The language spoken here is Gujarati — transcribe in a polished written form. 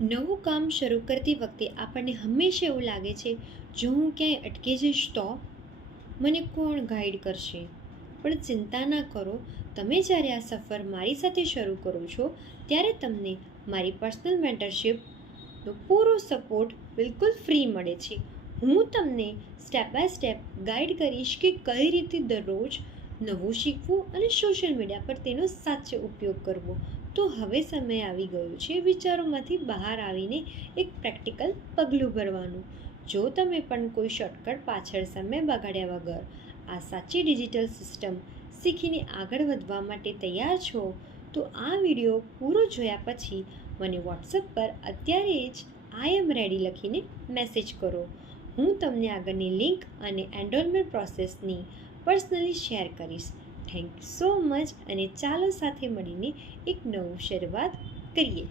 નવું કામ શરૂ કરતી વખતે આપણને હંમેશા એવું લાગે છે, જો હું ક્યાંય અટકી જઈશ તો મને કોણ ગાઈડ કરશે? પણ ચિંતા ના કરો, તમે જ્યારે આ સફર મારી સાથે શરૂ કરો છો ત્યારે તમને મારી પર્સનલ મેન્ટરશિપનો પૂરો સપોર્ટ બિલકુલ ફ્રી મળે છે. હું તમને સ્ટેપ બાય સ્ટેપ ગાઈડ કરીશ કે કઈ રીતે દરરોજ નવું શીખવું અને સોશિયલ મીડિયા પર તેનો સાચો ઉપયોગ કરવો. તો હવે સમય આવી ગયો છે વિચારોમાંથી બહાર આવીને એક પ્રેક્ટિકલ પગલું ભરવાનું. જો તમે પણ કોઈ શોર્ટકટ પાછળ સમય બગાડ્યા વગર આ સાચી ડિજિટલ સિસ્ટમ શીખીને આગળ વધવા માટે તૈયાર છો, તો આ વિડીયો પૂરો જોયા પછી મને વોટ્સએપ પર અત્યારે જ આઈ એમ રેડી લખીને મેસેજ કરો. હું તમને આગળની લિંક અને એનરોલમેન્ટ પ્રોસેસની પર્સનલી શેર કરીશ. થેન્ક યુ સો મચ, અને ચાલો સાથે મળીને એક નવું શરૂઆત કરીએ.